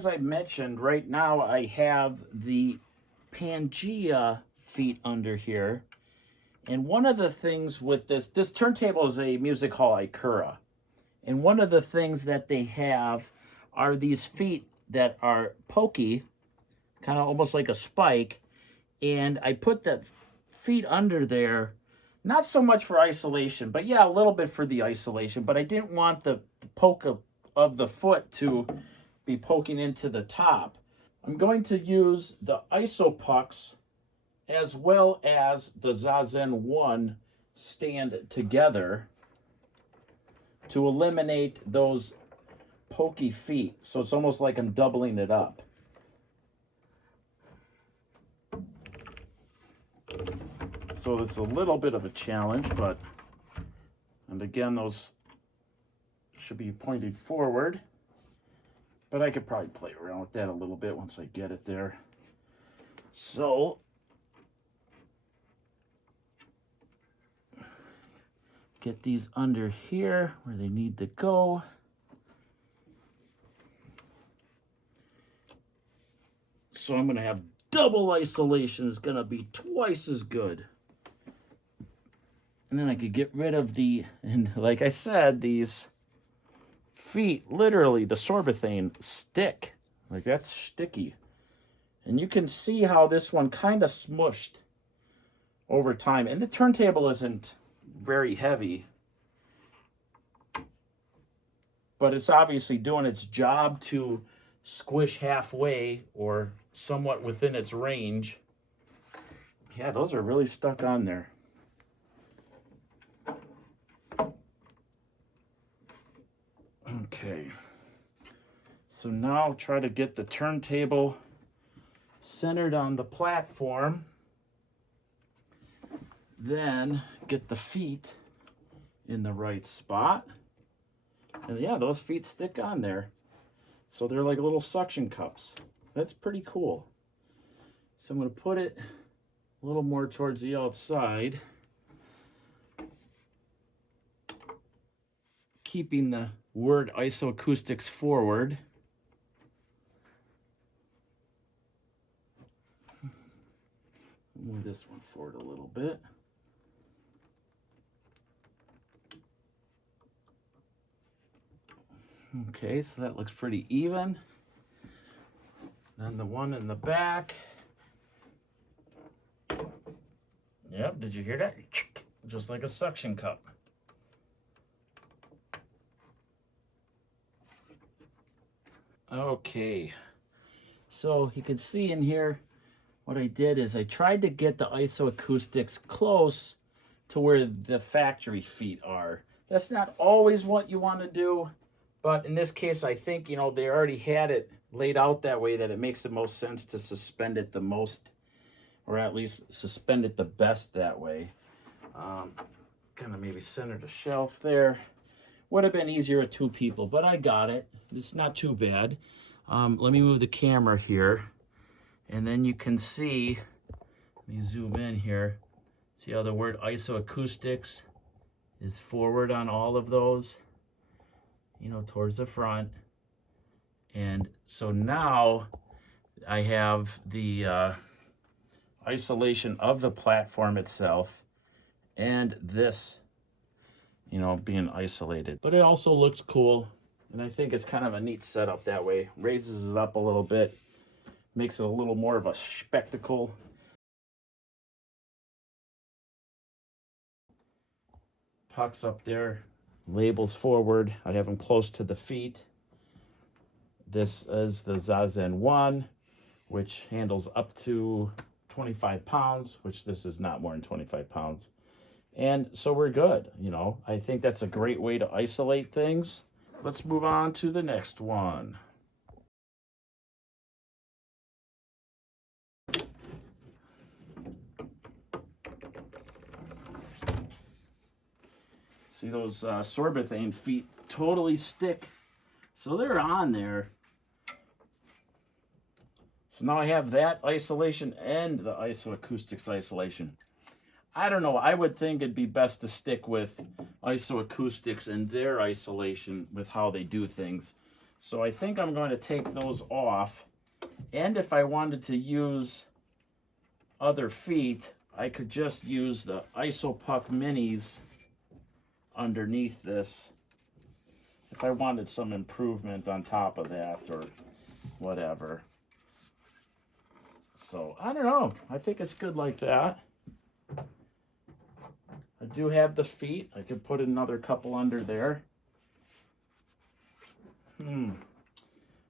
as I mentioned, right now I have the Pangea feet under here. And one of the things with this turntable is a music hall Aperta. And one of the things that they have are these feet that are pokey, kind of almost like a spike. And I put the feet under there, not so much for isolation, but yeah, a little bit for the isolation. But I didn't want the poke of the foot to be poking into the top. I'm going to use the IsoPucks as well as the ZaZen 1 stand together to eliminate those pokey feet. So it's almost like I'm doubling it up. So it's a little bit of a challenge, but, and again, those should be pointed forward, but I could probably play around with that a little bit once I get it there. So get these under here where they need to go. So I'm going to have double isolation. It's going to be twice as good. And then I could get rid of the, and like I said, these feet, literally, the sorbethane stick. Like, that's sticky. And you can see how this one kind of smushed over time. And the turntable isn't very heavy, but it's obviously doing its job to squish halfway or somewhat within its range. Yeah, those are really stuck on there. Okay, so now I'll try to get the turntable centered on the platform, then get the feet in the right spot. And yeah, those feet stick on there. So they're like little suction cups. That's pretty cool. So I'm going to put it a little more towards the outside, keeping the word IsoAcoustics forward. Move this one forward a little bit. Okay, so that looks pretty even. Then the one in the back. Yep, did you hear that? Just like a suction cup. Okay, so you can see in here what I did is I tried to get the IsoAcoustics close to where the factory feet are. That's not always what you want to do, but in this case I think, you know, they already had it laid out that way that it makes the most sense to suspend it the most, or at least suspend it the best that way. Kind of maybe center the shelf there. Would have been easier with two people, but I got it. It's not too bad. Let me move the camera here, and then you can see, let me zoom in here, see how the word IsoAcoustics is forward on all of those, you know, towards the front. And so now I have the isolation of the platform itself and this, you know, being isolated. But it also looks cool, and I think it's kind of a neat setup that way. Raises it up a little bit, makes it a little more of a spectacle. Pucks up there, labels forward. I have them close to the feet. This is the ZaZen 1, which handles up to 25 pounds, which this is not more than 25 pounds. And so we're good, you know. I think that's a great way to isolate things. Let's move on to the next one. See those sorbethane feet totally stick. So they're on there. So now I have that isolation and the IsoAcoustics isolation. I don't know, I would think it'd be best to stick with IsoAcoustics and their isolation with how they do things. So I think I'm going to take those off. And if I wanted to use other feet, I could just use the IsoPuck minis underneath this if I wanted some improvement on top of that or whatever. So I don't know. I think it's good like that. I do have the feet. I could put another couple under there.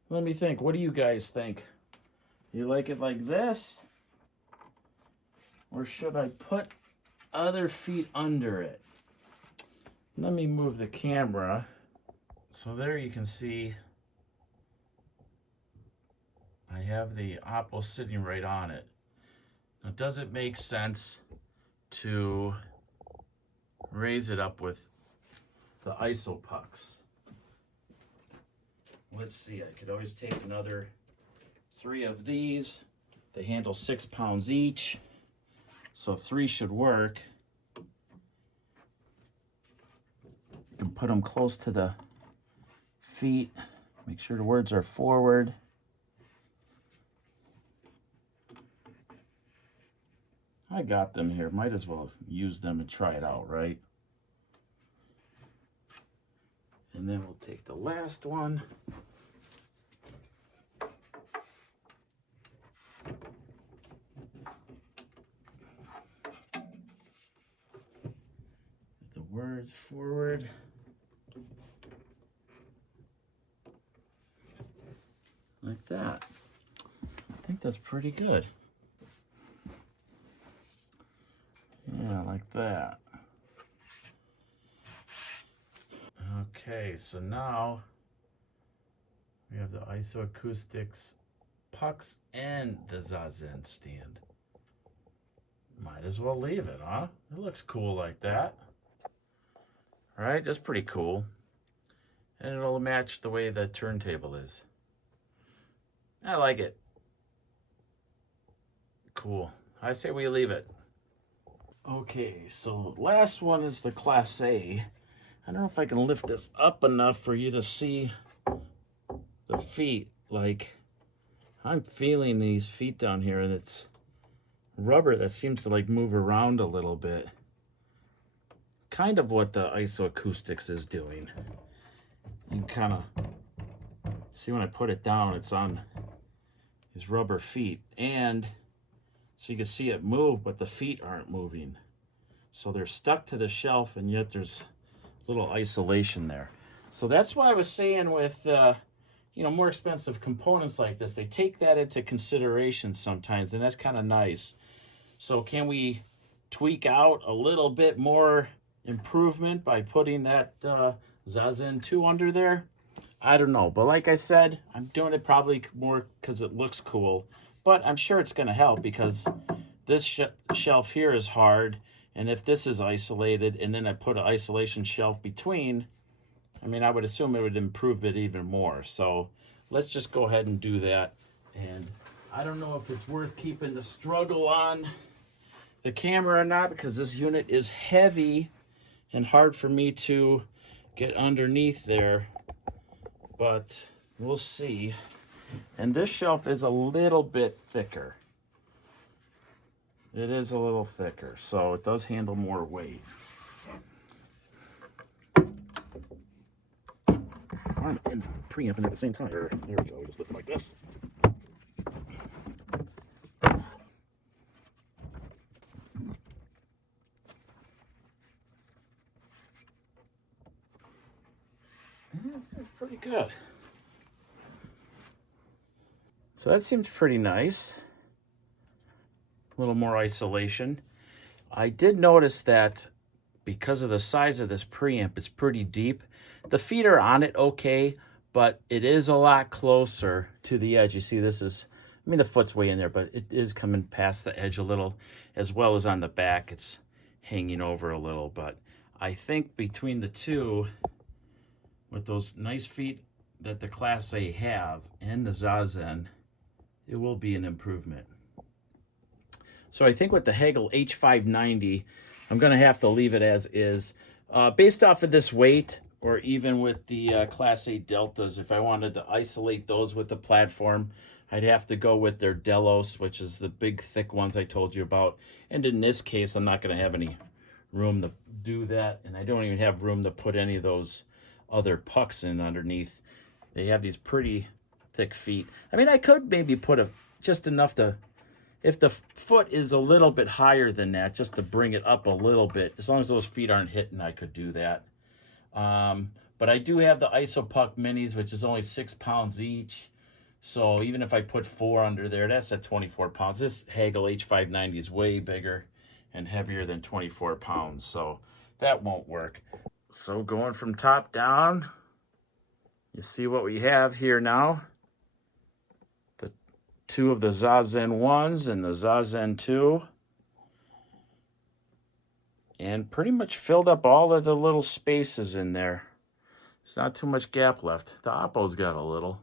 Let me think. What do you guys think? You like it like this? Or should I put other feet under it? Let me move the camera. So there you can see I have the Oppo sitting right on it. Now, does it make sense to raise it up with the IsoPucks? Let's see, I could always take another 3 of these. They handle 6 pounds each, so 3 should work. You can put them close to the feet. Make sure the words are forward. I got them here. Might as well use them and try it out, right? And then we'll take the last one. Put the words forward. Like that. I think that's pretty good. Yeah, like that. Okay, so now we have the IsoAcoustics pucks and the ZaZen stand. Might as well leave it, huh? It looks cool like that. All right, that's pretty cool. And it'll match the way the turntable is. I like it. Cool. I say we leave it. Okay, so the last one is the Class A. I don't know if I can lift this up enough for you to see the feet. Like, I'm feeling these feet down here, and it's rubber that seems to like move around a little bit. Kind of what the IsoAcoustics is doing. You can kind of see when I put it down, it's on these rubber feet. And so you can see it move, but the feet aren't moving. So they're stuck to the shelf, and yet there's little isolation there. So that's why I was saying with more expensive components like this, they take that into consideration sometimes, and that's kind of nice. So can we tweak out a little bit more improvement by putting that ZaZen 2 under there? I don't know, but like I said, I'm doing it probably more because it looks cool, but I'm sure it's going to help because this shelf here is hard. And if this is isolated and then I put an isolation shelf between, I mean, I would assume it would improve it even more. So let's just go ahead and do that. And I don't know if it's worth keeping the struggle on the camera or not, because this unit is heavy and hard for me to get underneath there. But we'll see. And this shelf is a little bit thicker. It is a little thicker, so it does handle more weight. I'm in preamping at the same time. There we go. Just lift it like this. That's pretty good. So that seems pretty nice. A little more isolation. I did notice that because of the size of this preamp, it's pretty deep. The feet are on it okay, but it is a lot closer to the edge. You see, this is, I mean, the foot's way in there, but it is coming past the edge a little, as well as on the back, it's hanging over a little. But I think between the two, with those nice feet that the Class A have and the ZaZen, it will be an improvement. So I think with the Hegel H590, I'm going to have to leave it as is. Based off of this weight, or even with the Class 8 Deltas, if I wanted to isolate those with the platform, I'd have to go with their Delos, which is the big, thick ones I told you about. And in this case, I'm not going to have any room to do that, and I don't even have room to put any of those other pucks in underneath. They have these pretty thick feet. I mean, I could maybe put just enough to, if the foot is a little bit higher than that, just to bring it up a little bit. As long as those feet aren't hitting, I could do that. But I do have the IsoPuck minis, which is only 6 pounds each. So even if I put 4 under there, that's at 24 pounds. This Hagel H590 is way bigger and heavier than 24 pounds. So that won't work. So going from top down, you see what we have here now. The 2 of the ZaZen 1s and the ZaZen 2. And pretty much filled up all of the little spaces in there. There's not too much gap left. The Oppo's got a little.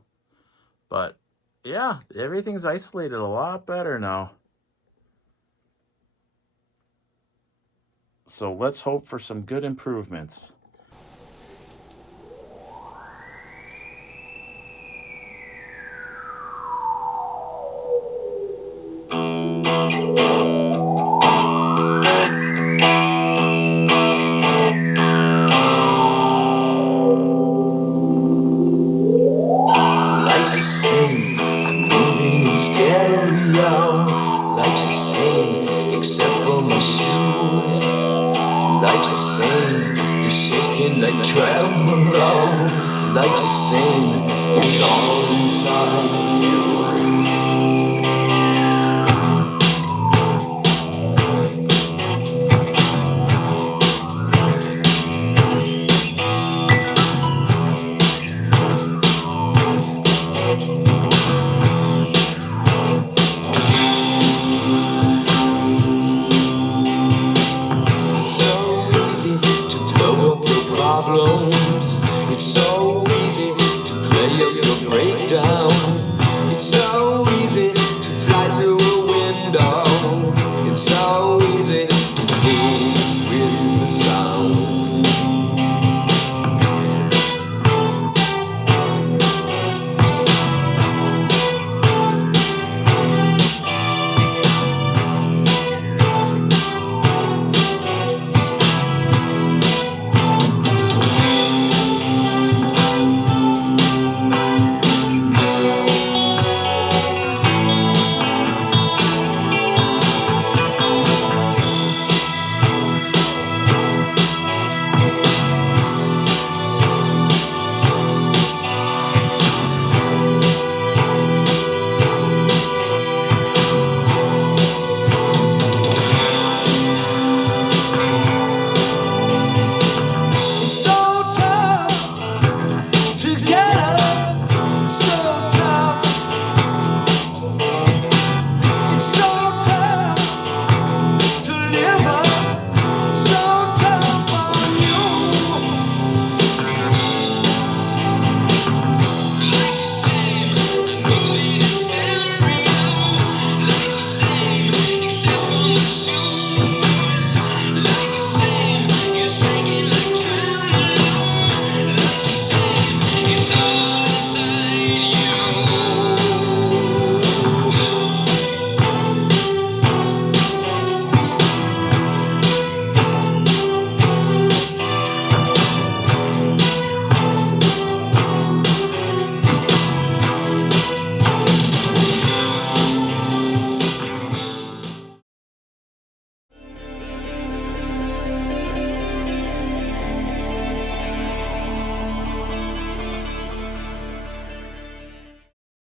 But yeah, everything's isolated a lot better now. So let's hope for some good improvements. Life's the same, I'm moving in stereo. Life's the same, except for my shoes. Life's the same, you're shaking like tremolo. Life's the same, it's all inside you. It's so easy to play up